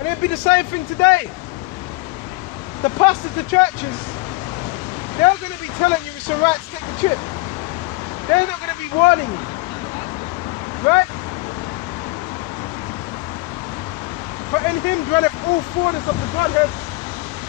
And it'd be the same thing today. The pastors, the churches, they're going to be telling you it's alright to take the chip. They're not going to be warning you. Right? For in him dwelleth all fullness of the Godhead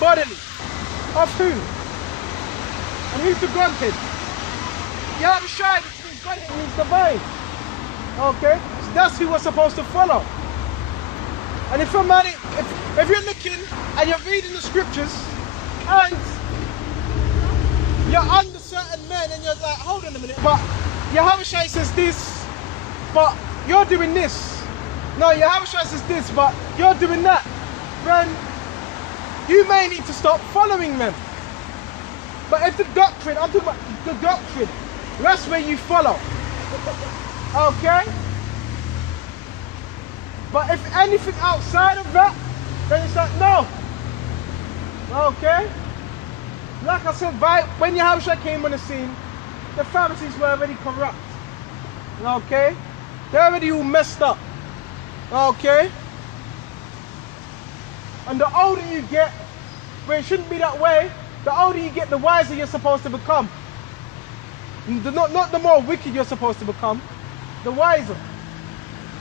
bodily. Of who? And who's the Godhead? Yahawashi, which means Godhead means divine. Okay? So that's who we're supposed to follow. And if you're looking and you're reading the scriptures and you're under certain men and you're like, hold on a minute, but Yahawashi says this, but you're doing this. No, Yahawashi says this, but you're doing that. Then you may need to stop following them. But if the doctrine, I'm talking about the doctrine, that's where you follow. Okay? But if anything outside of that, then it's like, no. Okay? Like I said, when Yahawashi came on the scene, the Pharisees were already corrupt. Okay? They're already all messed up. Okay? And the older you get, where it shouldn't be that way, the older you get, the wiser you're supposed to become. Not the more wicked you're supposed to become, the wiser.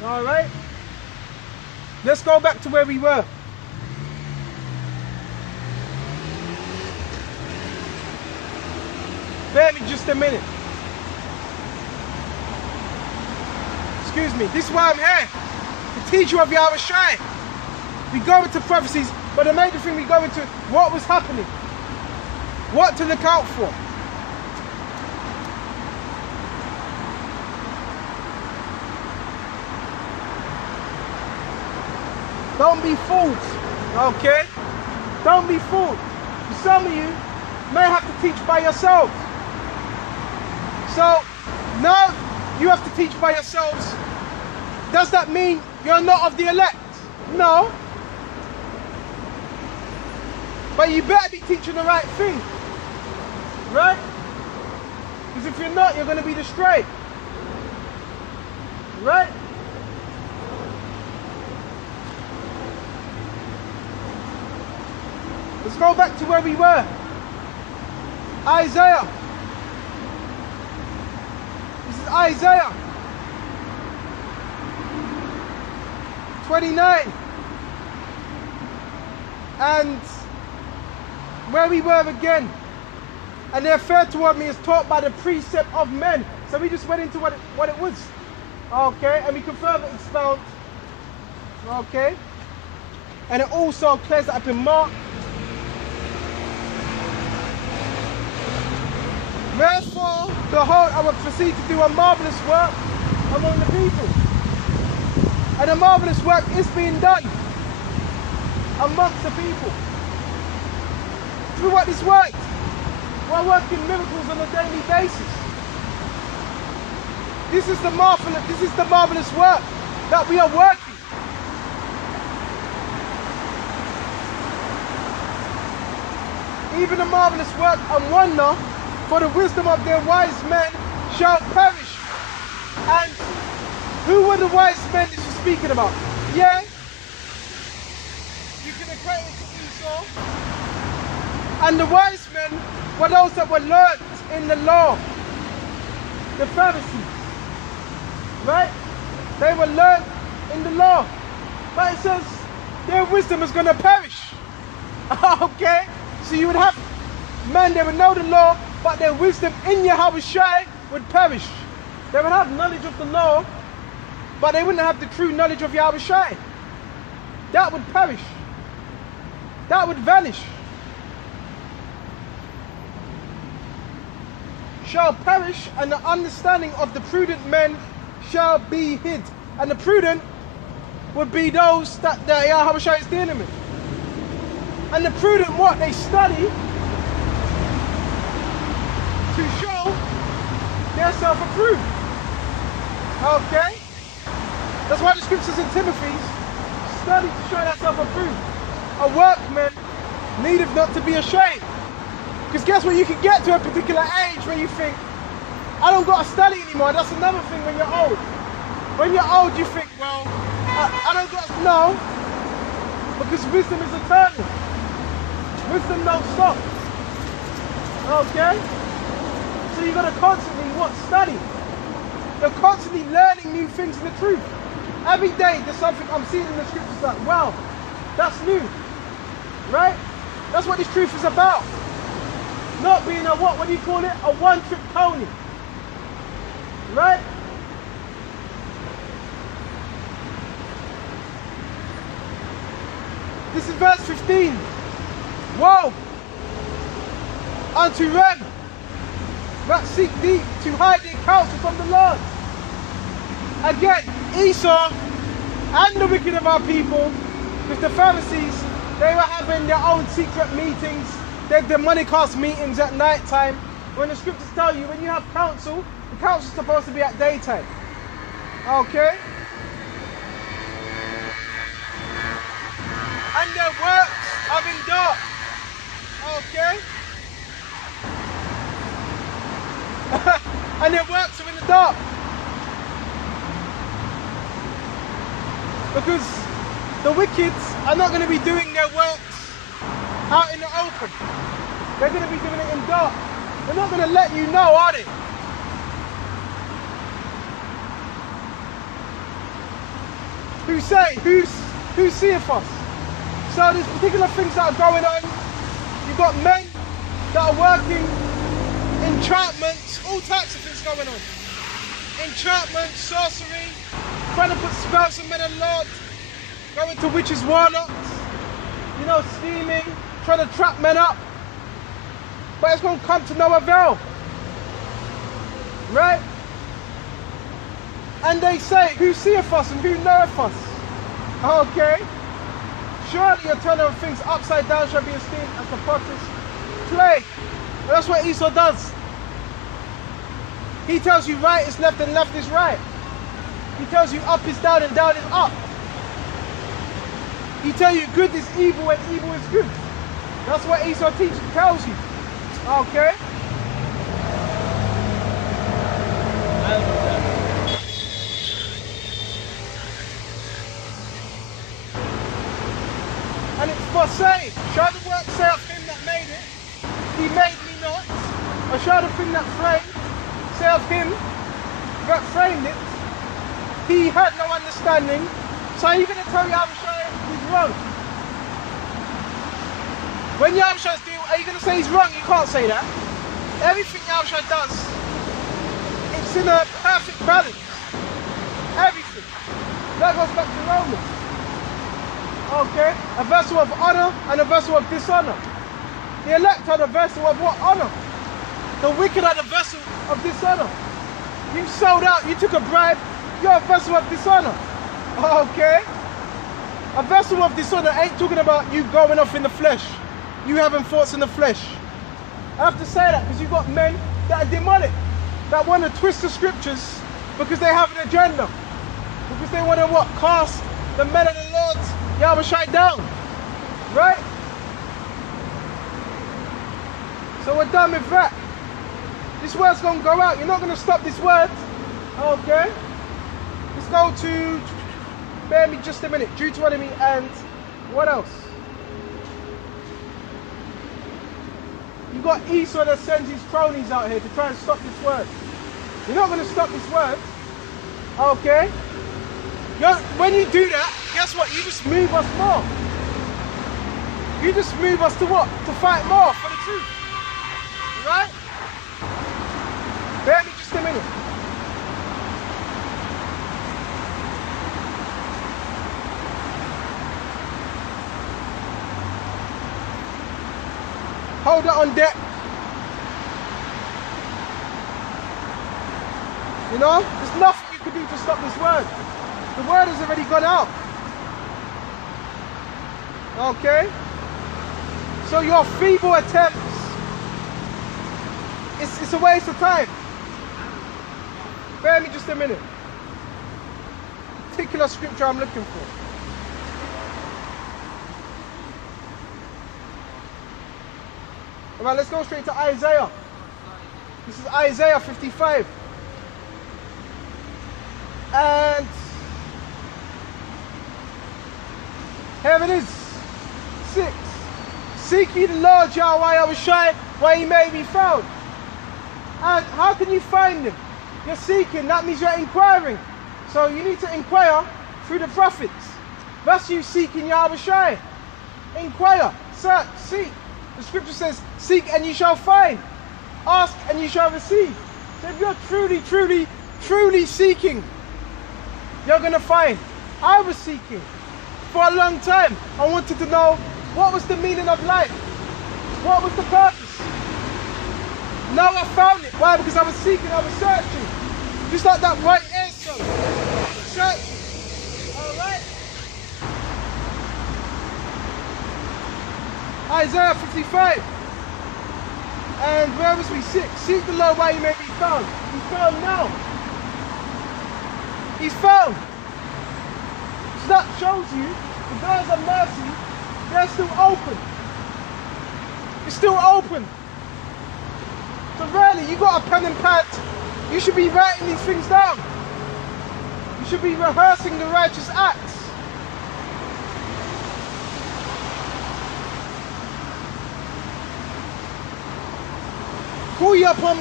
Alright? Let's go back to where we were. Bear me just a minute. Excuse me. This is why I'm here. To teach you of Yahawashi. We go into prophecies, but the major thing we go into what was happening. What to look out for. Don't be fooled, okay? Don't be fooled. Some of you may have to teach by yourselves. So, now you have to teach by yourselves. Does that mean you're not of the elect? No. But you better be teaching the right thing. Right? Because if you're not, you're going to be astray. Right? Let's go back to where we were. Isaiah. This is Isaiah 29. And where we were again. And the affair toward me is taught by the precept of men. So we just went into what it was. Okay, and we can further expound. Okay. And it also clears up in Mark. Wherefore, behold, I will proceed to do a marvelous work among the people. And a marvelous work is being done amongst the people. Through what is worked, we're working miracles on a daily basis. This is the marvelous work that we are working. Even the marvelous work and wonder, for the wisdom of their wise men shall perish. And who were the wise men this was speaking about? Yeah, you can equate it to Esau. And the wise men were those that were learned in the law, the Pharisees. Right? They were learned in the law. But it says their wisdom is going to perish. Okay? So you would have men, they would know the law, but their wisdom in Yahawashi would perish. They would have knowledge of the law, but they wouldn't have the true knowledge of Yahawashi. That would perish. That would vanish. Shall perish, and the understanding of the prudent men shall be hid. And the prudent would be those that the Yahawashi is dealing with. And the prudent, what? They study to show they're self-approved. Okay? That's why the scriptures in Timothy study to show they're self-approved. A workman needeth not to be ashamed. Because guess what? You can get to a particular age where you think, I don't got to study anymore. That's another thing when you're old. When you're old, you think, well, I don't got to know. Because wisdom is eternal. Wisdom don't stop. Okay? So you've got to constantly study. You're constantly learning new things in the truth. Every day there's something I'm seeing in the scriptures like, wow, that's new. Right? That's what this truth is about. Not being a what do you call it? A one-trick pony. Right? This is verse 15. Woe unto them that seek deep to hide their counsel from the Lord. Again, Esau and the wicked of our people, with the Pharisees, they were having their own secret meetings, their demonic ass meetings at night time. When the scriptures tell you, when you have counsel, the counsel is supposed to be at daytime. Okay? And their works are in dark. Okay? And their works are in the dark. Because the wicked are not going to be doing their works out in the open. They're going to be doing it in dark. They're not going to let you know, are they? Who say? Who seeth us? So there's particular things that are going on. You've got men that are working enchantments, all types of things going on. Enchantment, sorcery, trying to put spells on men and lords, going to witches, warlocks, you know, scheming, trying to trap men up. But it's going to come to no avail. Right? And they say, who seeth us and who knoweth us? Okay? Surely your turn of things upside down shall be esteemed as the potter's clay. Well, that's what Esau does. He tells you right is left and left is right. He tells you up is down and down is up. He tells you good is evil and evil is good. That's what Esau tells you. Okay? And it's for say, shall the work say of him that made it, he made me not, or shall the thing that framed say of him that framed it, he had no understanding. So are you going to tell Yahushua he's wrong? When Yahushua's doing, are you going to say he's wrong? You can't say that. Everything Yahushua does, it's in a perfect balance. Everything. That goes back to Romans. Okay? A vessel of honor and a vessel of dishonor. The elect are the vessel of what? Honor. The wicked are the vessel of dishonor. You sold out, you took a bribe, you're a vessel of dishonor. Okay? A vessel of dishonor ain't talking about you going off in the flesh. You having thoughts in the flesh. I have to say that because you've got men that are demonic, that want to twist the scriptures because they have an agenda. Because they want to what? Cast the men of the Lord Yahawashi down. Right? So we're done with that. This word's going to go out. You're not going to stop this word. Okay? Let's go to, bear me just a minute, Deuteronomy and what else? You've got Esau that sends his cronies out here to try and stop this word. You're not going to stop this word. Okay? When you do that, guess what? You just move us more. You just move us to what? To fight more for the truth. Right? Bear me just a minute. Hold it on deck. You know, there's nothing you can do to stop this word. The word has already gone out. Okay? So your feeble attempts, it's a waste of time. Bear me just a minute. Particular scripture I'm looking for. Alright, let's go straight to Isaiah. This is Isaiah 55. And here it is. Seek ye the Lord Yahawah Wa Yahawashi where he may be found. And how can you find him? You're seeking, that means you're inquiring. So you need to inquire through the prophets. That's you seeking Yahawashi. Inquire, search, seek. The scripture says, seek and you shall find. Ask and you shall receive. So if you're truly seeking, you're going to find. I was seeking for a long time. I wanted to know what was the meaning of life. What was the purpose? Now I found it. Why? Because I was seeking, I was searching. Just like that white air song. Searching. Alright? Isaiah 55. And where was we? Seek the Lord while he may be found. He's found now. He's found. So that shows you the doors of mercy, they're still open. It's still open. So really, you got a pen and pad. You should be writing these things down. You should be rehearsing the righteous acts. Call upon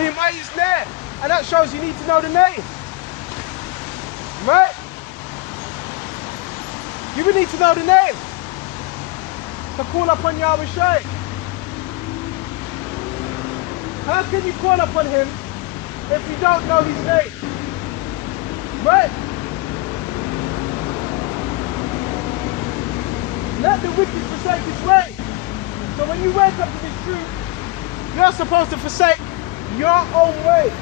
him while he's near. And that shows you need to know the name. Right? You would need to know the name to call upon Yahawashi. How can you call upon him if you don't know his name? Right? Let the wicked forsake his way. So when you wake up to this truth, you're supposed to forsake your own way.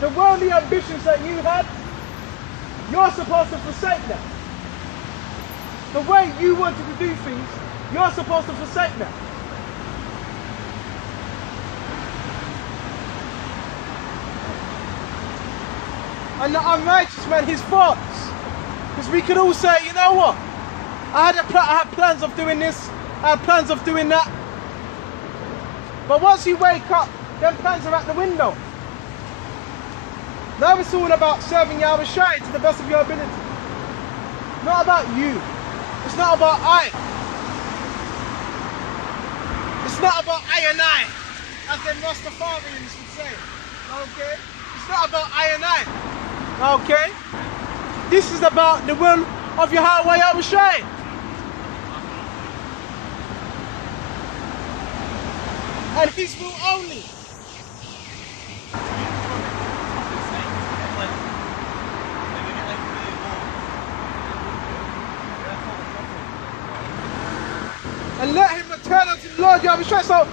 The worldly ambitions that you had, you're supposed to forsake that. The way you wanted to do things, you're supposed to forsake that. And the unrighteous man, his thoughts. Because we could all say, you know what? I had plans of doing this, I had plans of doing that. But once you wake up, them plans are out the window. Now it's all about serving Yahawashi to the best of your ability. Not about you. It's not about I. It's not about I and I, as them Rastafarians would say. Okay? It's not about I and I. Okay? This is about the will of Yahawah Yahawashi. And his will only. And let him return unto the Lord Yahawah. So